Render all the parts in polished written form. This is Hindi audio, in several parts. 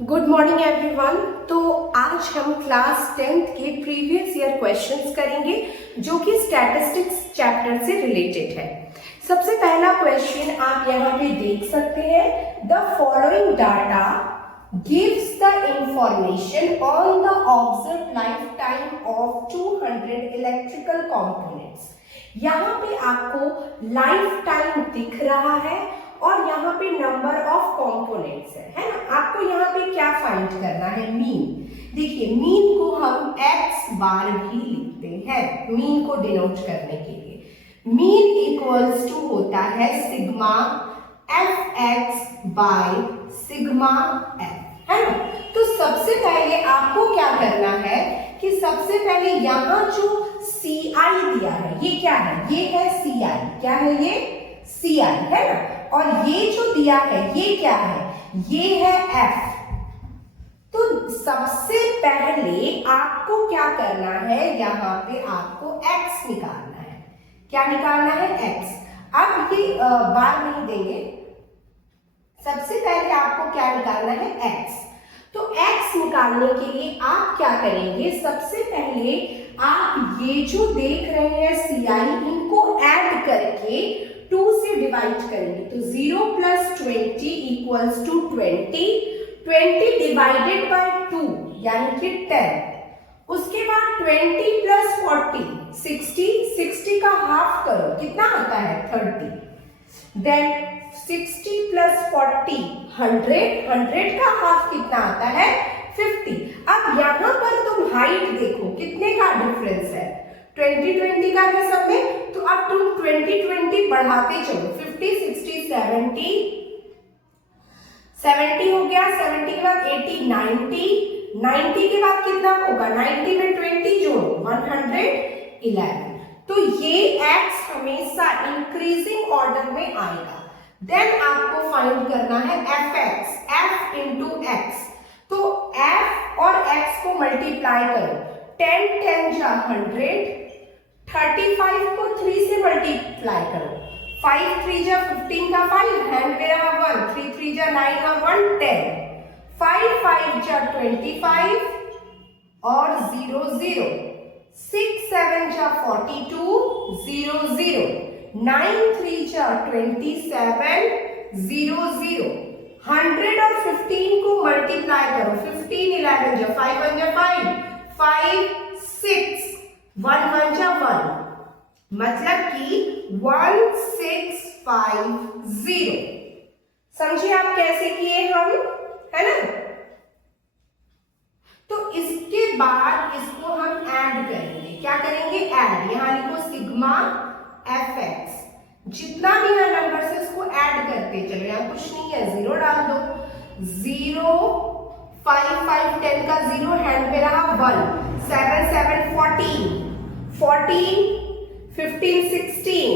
Good morning everyone. तो आज हम क्लास 10th के प्रीवियस ईयर क्वेश्चंस करेंगे जो कि स्टैटिस्टिक्स चैप्टर से रिलेटेड है। सबसे पहला क्वेश्चन आप यहाँ पे देख सकते हैं, the following data gives the information on the observe life time of 200 electrical components. यहाँ पे आपको लाइफ टाइम दिख रहा है और यहाँ पे नंबर ऑफ कंपोनेंट्स है ना। आपको यहाँ पे क्या फाइंड करना है? मीन। देखिए, मीन को हम x बार भी लिखते हैं मीन को डिनोट करने के लिए। मीन इक्वल्स टू होता है sigma F x by sigma F, है ना। तो सबसे पहले आपको क्या करना है कि सबसे पहले यहाँ जो सी आई दिया है, ये क्या है? ये है सी आई। क्या है ये? सी आई, है ना। और ये जो दिया है ये क्या है? ये है f। तो सबसे पहले आपको क्या करना है? यहाँ पे आपको x निकालना है। क्या निकालना है? x। अब ये बार नहीं देंगे, सबसे पहले आपको क्या निकालना है? x। तो x निकालने के लिए आप क्या करेंगे? सबसे पहले आप ये जो देख रहे हैं सी आई, इनको ऐड करके 2 से डिवाइड करेंगे। तो 0 + 20 इक्वल्स टू 20, 20 डिवाइडेड बाय 2 यानी कि 10। उसके बाद 20 + 40 60, 60 का हाफ करो, कितना आता है? 30। देन 60 + 40 100, 100 का हाफ कितना आता है? 50। अब यहाँ पर तुम हाइट देखो, कितने का डिफरेंस है? 20 20 का है सब में। तो अब तुम 20 20 बढ़ाते चलो, 50 60 70, 70 हो गया, 70 के बाद 80 90, 90 के बाद कितना होगा? 90 में 20 जोड़ो, 111। तो ये x हमेशा इंक्रीजिंग ऑर्डर में आएगा। देन आपको फाइंड करना है F x, F into x. तो f और x को मल्टीप्लाई करो, 10 10 जा 100, 35 को 3 से मल्टीप्लाई करो, 5 3 जा 15 का 5, हैंड में रहा 1, 3 3 जा 9 का 1 10, 5 5 जा 25 और 0 0, 6 7 जा 42 0 0, 9 3 जा 27 0 0, 100 और 15 को मल्टीप्लाई करो, 15 11 जा 5 1 जा 5, 5 6 1 1 जा 1, मतलब कि 1650। समझिए आप कैसे किए हम, है ना। तो इसके बाद इसको हम ऐड करेंगे। क्या करेंगे? ऐड। यहां लिखो सिग्मा एफ एक्स। जितना भी है नंबर से इसको ऐड करते चलो, यहां कुछ नहीं है, 0 डाल दो। 0 5 5 10 का 0, हैंड में रहा 1, 7 7 14, 14 15 16,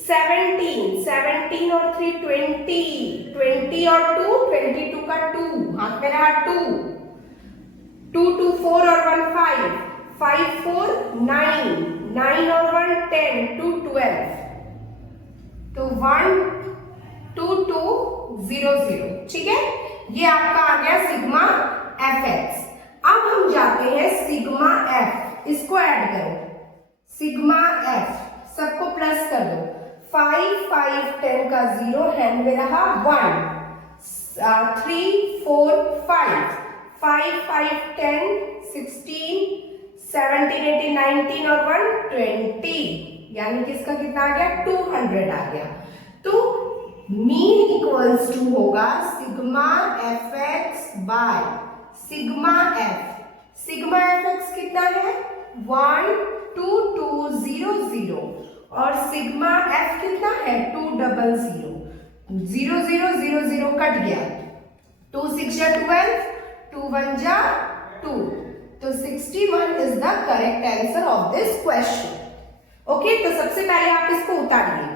17 17 और 3 20, 20 और 2 22 का 2, हाथ में रहा 2, 2 2 4 और 1 5, 5 4 9, 9 और 1 10, 2 12, तो 1 2 2 0 0। ठीक है, ये आपका आ गया सिग्मा एफ एक्स। अब हम जाते हैं सिग्मा एफ, इसको ऐड करो, सिग्मा एफ सबको प्लस कर दो, 5 5 10 का 0, हैंड में रहा 1, 3 4 5, 5 5 10 16 17 18 19 और 1 20, यानी कि इसका कितना आ गया? 200 आ गया। तो मीन इक्वल्स टू होगा sigma F x by sigma F. Sigma F x कितना है? 1 2 2 0 0 और सिग्मा एफ कितना है? 2 0 0 0 0 0 0 कट गया, 2 6 जा 12, 2 1 जा 2, तो 61 is the correct answer of this question. Okay, तो सबसे पहले आप इसको उतारिए।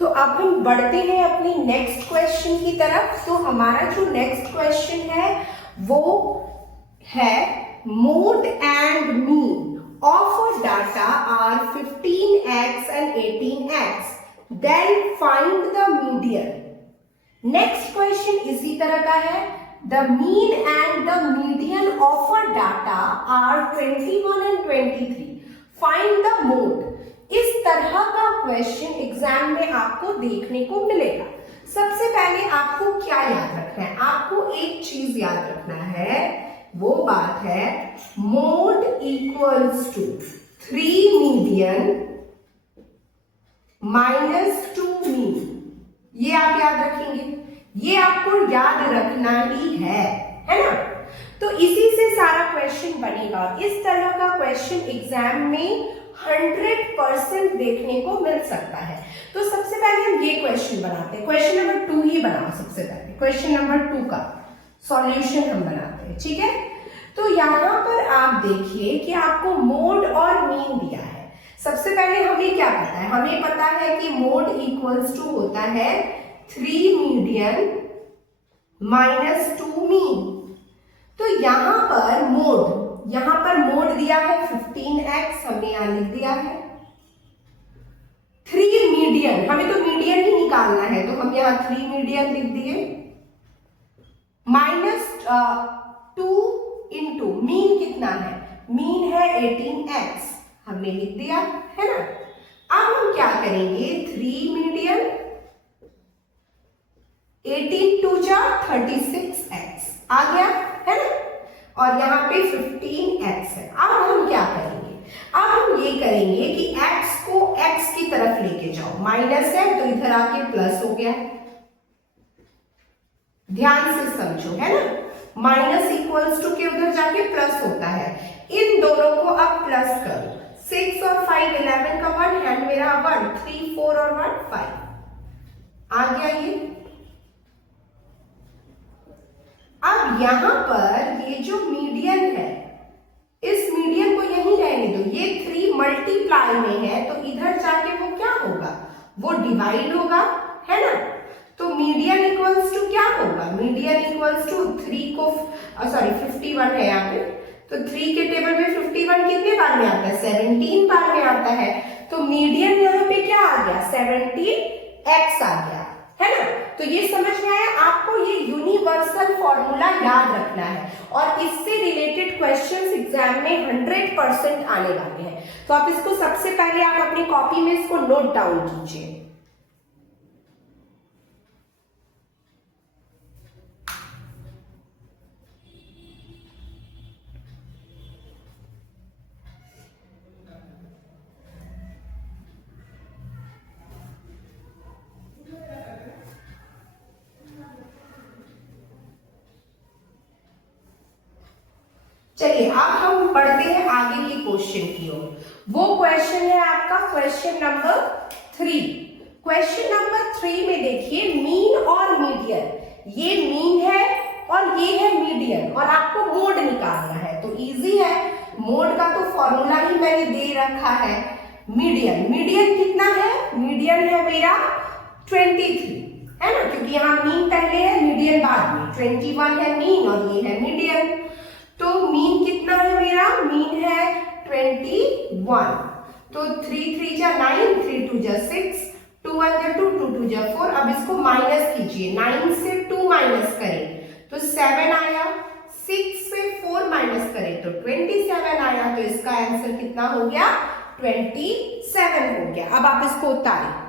तो अब हम बढ़ते हैं अपने नेक्स्ट क्वेश्चन की तरफ। तो हमारा जो नेक्स्ट क्वेश्चन है वो है mode and mean of a data are 15x and 18x, then find the median. Next question इसी तरह का है, the mean and the median of a data are 21 and 23, find the mode. इस तरह का क्वेश्चन एग्जाम में आपको देखने को मिलेगा। सबसे पहले आपको क्या याद रखना है? आपको एक चीज याद रखना है, वो बात है mode equals to 3 median minus 2 mean. ये आप याद रखेंगे, ये आपको याद रखना ही है ना? तो इसी से सारा क्वेश्चन बनेगा। इस तरह का क्वेश्चन एग्जाम में 100% देखने को मिल सकता है। तो सबसे पहले हम ये क्वेश्चन बनाते हैं। क्वेश्चन नंबर 2 ही बनाओ सबसे पहले। क्वेश्चन नंबर 2 का सॉल्यूशन हम बनाते हैं, ठीक है? तो यहां पर आप देखिए कि आपको मोड और मीन दिया है। सबसे पहले हमें क्या पता है? हमें पता है कि मोड इक्वल्स टू होता है 3 मीडियन माइनस 2 मीन। तो यहां पर मोड दिया है 15x, हमने यहां लिख दिया है 3 मीडियन, हमें तो मीडियन ही निकालना है, तो हम यहां 3 मीडियन लिख दिए माइनस 2 इंटू मीन कितना है? मीन है 18x, हमने लिख दिया है ना। अब हम क्या करेंगे? 3 मीडियन 18 टू जा 36x आ गया है ना, और यहाँ पे 15x है। अब हम क्या करेंगे? अब हम ये करेंगे कि x को x की तरफ लेके जाओ, माइनस है तो इधर आके प्लस हो गया। ध्यान से समझो, है ना? माइनस इक्वल्स टू के उधर जाके प्लस होता है। इन दोनों को अब प्लस करो, 6 और 5 11 का 1 है, मेरा 1 3 4 और 1 5 आ गया ये। अब यहां पर ये जो मीडियन है, इस मीडियन को यहीं रहने दो। ये 3 मल्टीप्लाई में है तो इधर जाके वो क्या होगा? वो डिवाइड होगा, है ना? तो मीडियन इक्वल्स टू क्या होगा? मीडियन इक्वल्स टू 3 को 51 है यहाँ पे, तो 3 के टेबल में 51 कितने बार में आता है? 17 बार में आता है। तो मीडियन यहाँ पे क्या आ गया? 17x आ गया, है ना? तो ये समझ में आया? आपको ये यूनिवर्सल फॉर्मूला याद रखना है और इससे रिलेटेड क्वेश्चंस एग्जाम में 100% आने वाले हैं। तो आप इसको सबसे पहले आप अपनी कॉपी में इसको नोट डाउन कीजिए। चलिए अब हम बढ़ते हैं आगे के क्वेश्चन की ओर। वो क्वेश्चन है आपका क्वेश्चन नंबर 3। क्वेश्चन नंबर 3 में देखिए मीन और मीडियन, ये मीन है और ये है मीडियन, और आपको मोड निकालना है। तो इजी है, मोड का तो फॉर्मूला ही मैंने दे रखा है। मीडियन कितना है? मीडियन है मेरा 23, है ना, क्योंकि यहाँ मीन पहले है मीडियन बाद में। 21 है मीन और ये है मीडियन। तो मीन कितना है मेरा? मीन है 21। तो 3 3 जा 9, 3 2 जा 6, 2 1 जा 2, 2 2 जा 4। अब इसको माइनस कीजिए, 9 से 2 माइनस करें तो 7 आया, 6 से 4 माइनस करें तो 27 आया। तो इसका आंसर कितना हो गया? 27 हो गया। अब आप इसको उतारें।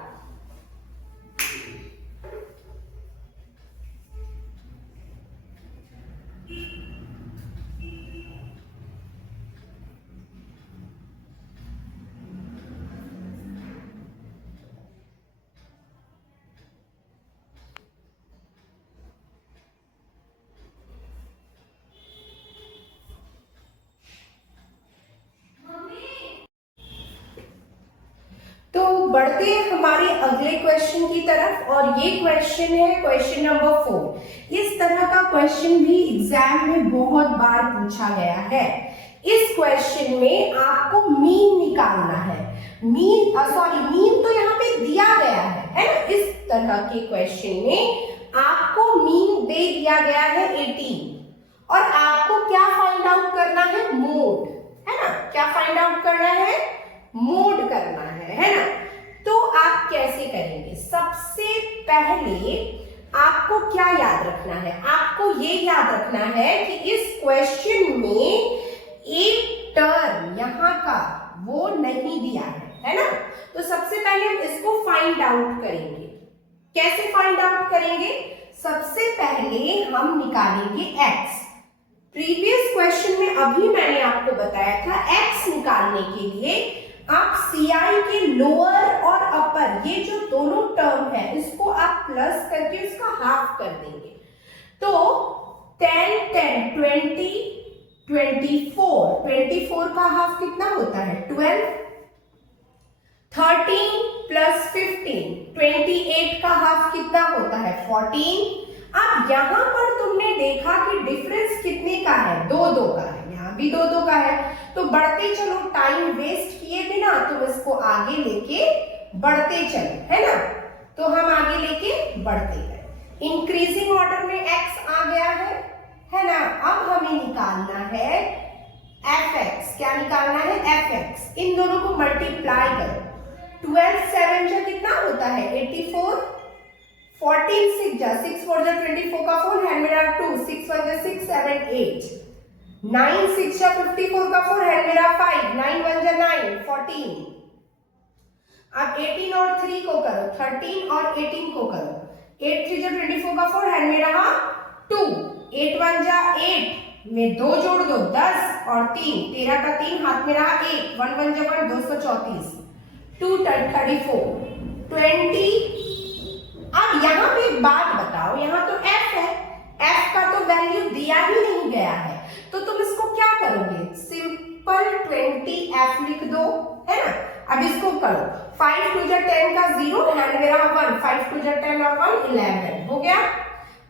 तो बढ़ते हैं हमारे अगले क्वेश्चन की तरफ, और ये क्वेश्चन है क्वेश्चन नंबर 4। इस तरह का क्वेश्चन भी एग्जाम में बहुत बार पूछा गया है। इस क्वेश्चन में आपको मीन निकालना है। मीन तो यहाँ पे दिया गया है, है ना। इस तरह के क्वेश्चन में आपको मीन दे दिया गया है 18 और आपको क्या फाइंड आउट करना है, मोड, है ना। क्या फाइंड आउट करना है, मोड करना है ना। तो आप कैसे करेंगे, सबसे पहले आपको क्या याद रखना है, आपको ये याद रखना है कि इस क्वेश्चन में एक टर्म यहाँ का वो नहीं दिया है ना। तो सबसे पहले हम इसको फाइंड आउट करेंगे। कैसे फाइंड आउट करेंगे, सबसे पहले हम निकालेंगे x। प्रीवियस क्वेश्चन में अभी मैंने आपको बताया था x निकालने के लिए आप CI के लोअर और अपर ये जो दोनों टर्म है इसको आप प्लस करके उसका हाफ कर देंगे। तो 10 10 20 24 का हाफ कितना होता है 12। 13 प्लस 15 28 का हाफ कितना होता है 14। अब यहां पर तुमने देखा कि डिफरेंस कितने का है, 2 का है, यहाँ भी 2 का है। तो बढ़ते चलो, टाइम वेस्ट किए बिना तुम इसको आगे लेके बढ़ते चलो, है ना। तो हम आगे लेके बढ़ते गए, इंक्रीजिंग ऑर्डर में x आ गया है ना। अब हमें निकालना है fx। क्या निकालना है, fx। इन दोनों को मल्टीप्लाई करो, 12 7 जा कितना होता है 84, 14 6 जा 6 4 जा 24 का 4 हैंड मेरा 2, 6 1 जा 6 7 8, 9 6 जा 54 का 4 हैंड मेरा 5, 9 1 जा 9 14। अब 18 और 3 को करो, 13 और 18 को करो, 8 3 जा 24 का 4 हैंड मेरा 2, 8 1 जा 8 में 2 जोड़ दो 10 और 3 13 का 3 हाथ में रहा 1, 1 1 जा 1 234, 2 34 20। अब यहाँ पे एक बात बताओ, यहाँ तो f है, f का तो वैल्यू दिया ही नहीं गया है, तो तुम इसको क्या करोगे, सिंपल 20f लिख दो, है ना। अब इसको करो, 5 2 जा 10 का 0 हैंड में रहा 1, 5 2 जा 10 और 1 11 हो गया।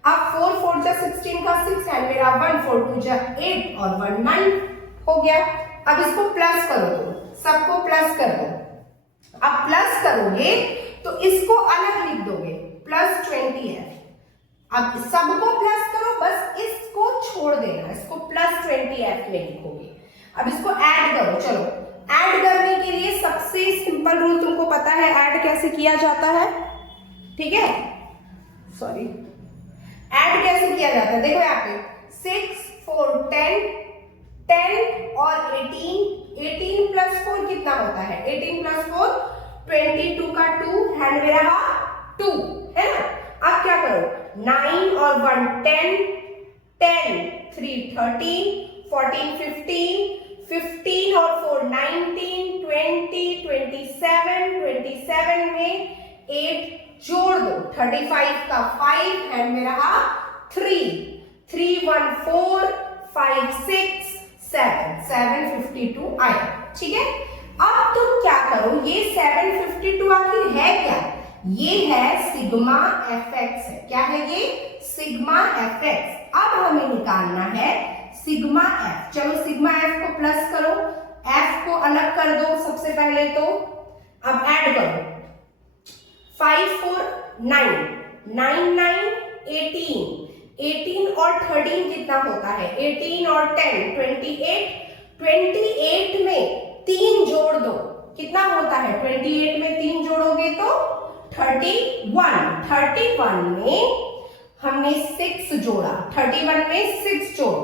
अब 4 4 जा 16 का 6 हैंड में रहा 1, 4 2 जा 8 और 1 9 हो गया। अब इसको प्लस करो, तुम सबको प्लस कर दो। अब प्लस करोगे तो इसको अलग लिख दोगे, प्लस 20f। अब सबको प्लस करो, बस इसको छोड़ देना, इसको प्लस 20f में लिखोगे। अब इसको ऐड करो, चलो ऐड करने के लिए सबसे सिंपल रूल तुमको पता है ऐड कैसे किया जाता है, ठीक है। सॉरी, ऐड कैसे किया जाता है, देखो यहाँ पे 6 4 10 10 और 18 प्लस 4 कितना होता है 18 प्लस 4 22 का 2 हैंड में रहा 2, है ना। अब क्या करो, 9 और 1 10 10 3 13 14 15 15 और 4 19 20 27 में 8 जोड़ दो, 35 का 5 हैंड में रहा 3 3 1 4 5 6 7 752 आया, ठीक है। अब तुम क्या करो, ये 752 आखिर है क्या, ये है सिग्मा fx है। क्या है ये, सिग्मा fx। अब हमें निकालना है सिग्मा f। चलो सिग्मा f को प्लस करो, f को अलग कर दो सबसे पहले, तो अब ऐड करो, 5 4 9 9 9 18 और 13 कितना होता है 18 और 10 28 में 3 जोड़ दो, कितना होता है 28 में 3 जोड़ोगे तो 31 में हमने 6 जोड़ा, 31 में 6 जोड़ो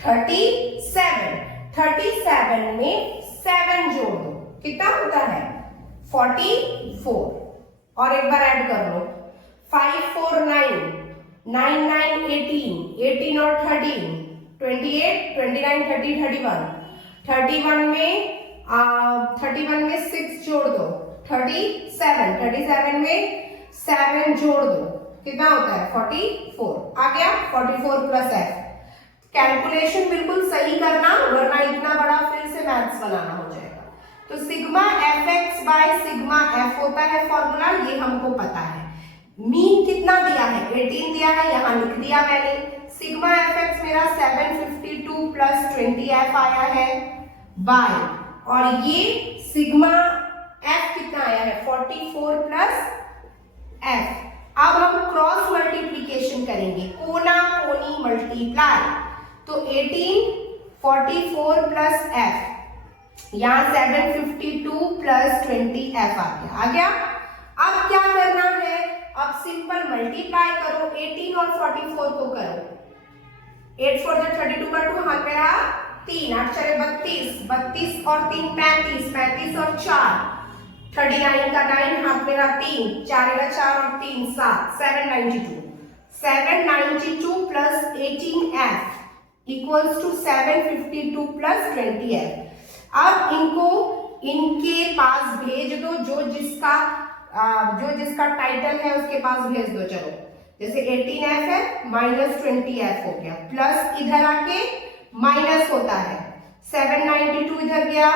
37 में 7 जोड़ दो, कितना होता है 44। और एक बार ऐड कर लो, 5 4 9 9 9 18 और 13 28 29 30 31 में 6 जोड़ दो 37 में 7 जोड़ दो, कितना होता है 44 आ गया। 44 प्लस f। कैलकुलेशन बिल्कुल सही करना वरना इतना बड़ा फिर से मैथ्स बनाना हो जाएगा। तो sigma fx by sigma f होता है फॉर्मूला, ये हमको पता है। मीन कितना दिया है 18 दिया है, यहाँ लिख दिया मैंने। सिग्मा fx मेरा 752 प्लस 20f आया है बाय, और ये सिग्मा f कितना आया है 44 प्लस एफ। अब हम क्रॉस मल्टीप्लीकेशन करेंगे, कोना कोनी मल्टीप्लाई, तो 18 44 प्लस एफ, यहाँ 752 प्लस 20 एफ आ गया। अब क्या करना है, अब सिंपल मल्टीप्लाई करो, 18 और 44 को करो, 8 4 32 का 2 हाथ में रहा 3, 8 चले 32, 32 और 3 35, 35 और 4 39 का 9 हाथ में रहा 3, 4 का 4 और 3 7, 792, 792 plus 18f equals to 752 plus 20f। अब इनको इनके पास भेज दो, जो जिसका टाइटल है उसके पास भेज दो। चलो जैसे 18f है माइनस 20f हो गया, प्लस इधर आके माइनस होता है, 792 इधर गया,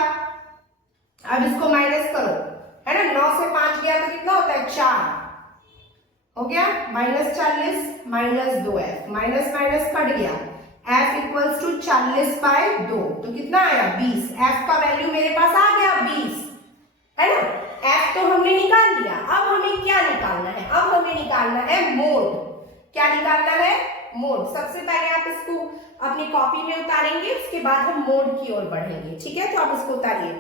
अब इसको माइनस करो, है ना, 9 से 5 गया तो कितना होता है 4 हो गया, minus 40 minus 2f, minus minus cut गया, f इक्वल्स टू 40/2, तो कितना आया 20। f का वैल्यू मेरे पास आ गया 20, है ना। f तो हमने निकाल दिया, अब हमें क्या निकालना है, अब हमें निकालना है मोड। क्या निकालना है, मोड। सबसे पहले आप इसको अपनी कॉपी में उतारेंगे, उसके बाद हम मोड की ओर बढ़ेंगे, ठीक है। तो आप इसको उतारिए।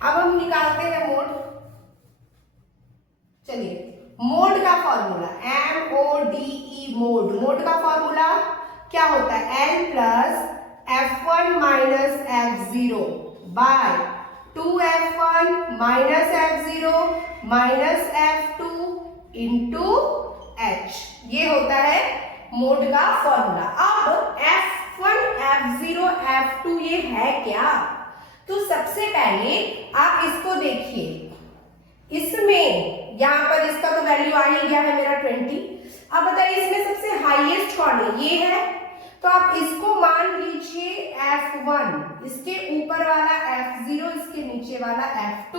अब हम निकालते हैं मोड। चलिए, मोड का फॉर्मूला MODE, मोड। मोड का फॉर्मूला क्या होता है, L plus F1 minus F0 by 2F1 minus F0 minus F2 into H, ये होता है मोड का फॉर्मूला। अब F1 F0 F2 ये है क्या, तो सबसे पहले आप इसको देखिए, इसमें यहां पर इसका तो वैल्यू आ ही गया है मेरा 20। अब बताइए इसमें सबसे हाईएस्ट कौन है, ये है, तो आप इसको मान लीजिए F1, इसके ऊपर वाला F0, इसके नीचे वाला F2,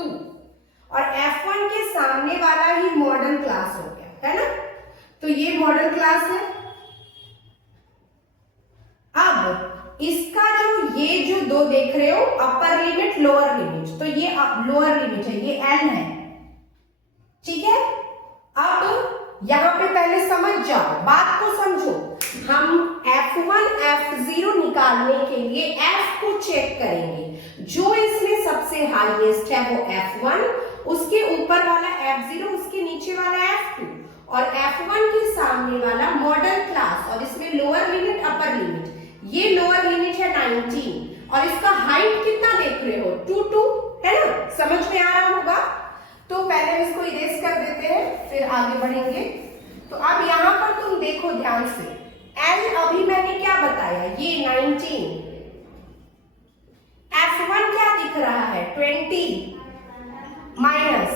और F1 के सामने वाला ही मॉडल क्लास हो गया, है ना। तो ये मॉडल क्लास है। अब इसका ये जो दो देख रहे हो, अपर लिमिट लोअर लिमिट, तो ये लोअर लिमिट है, ये L है, ठीक है। अब यहां पे पहले समझ जाओ, बात को समझो। हम F1 F0 निकालने के लिए F को चेक करेंगे, जो इसमें सबसे हाईएस्ट है वो F1, उसके ऊपर वाला F0, उसके नीचे वाला F2, और F1 के सामने वाला मॉडल क्लास, और इसमें लोअर लिमिट अपर लिमिट। ये लोअर लिमिट है 19, और इसका हाइट कितना देख रहे हो 2 2, है ना, समझ में आ रहा होगा। तो पहले हम इसको इरेज कर देते हैं, फिर आगे बढ़ेंगे। तो अब यहां पर तुम देखो ध्यान से, L अभी मैंने क्या बताया, ये 19, F1 क्या दिख रहा है 20 minus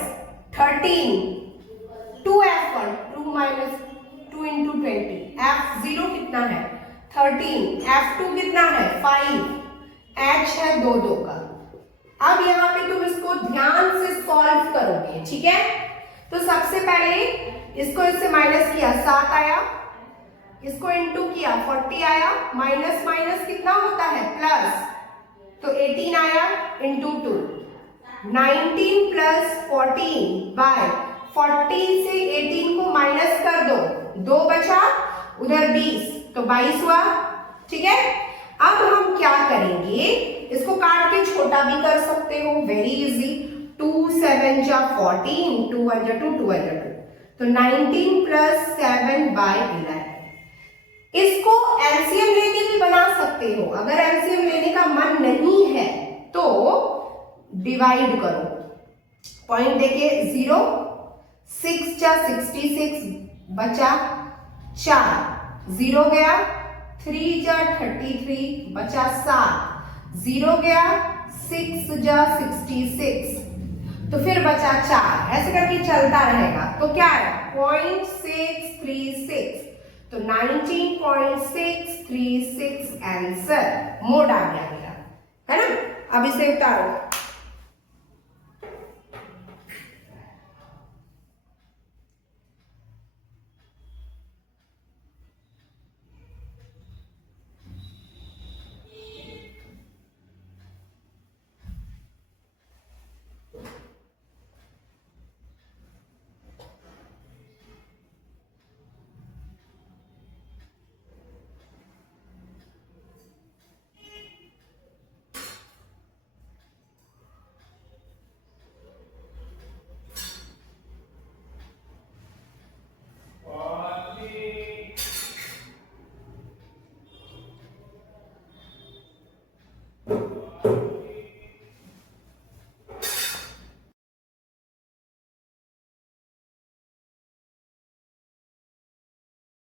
13, 2F1 2 minus 2 into 20, F0 कितना है 13, F2 कितना है 5, H है 2 2 का। अब यहाँ पे तुम इसको ध्यान से सॉल्व करोगे, ठीक है। तो सबसे पहले इसको इससे माइनस किया 7 आया, इसको इनटू किया 40 आया, माइनस माइनस कितना होता है प्लस, तो 18 आया इंटू 2, 19 प्लस 14 बाय 40 से 18 को माइनस कर दो, 2 बचा, उधर 20, तो 22 हुआ, ठीक है। अब हम क्या करेंगे, इसको काट के छोटा भी कर सकते हो, वेरी इजी, 2 7 जा 14, 2 1 जा 2, 2 1 जा 2, तो 19 प्लस 7 बाय 11। इसको एलसीएम लेके भी बना सकते हो, अगर एलसीएम लेने का मन नहीं है तो डिवाइड करो, पॉइंट देके 0, 6 जा 66 बचा 4, 0 गया, 3 जा 33 बचा 7, 0 गया, 6 जा 66, तो फिर बचा 4, ऐसे करके चलता रहेगा। तो क्या है 0.636, तो 19.636 आंसर मोड आ गया मेरा, है ना। अब इसे उतारो,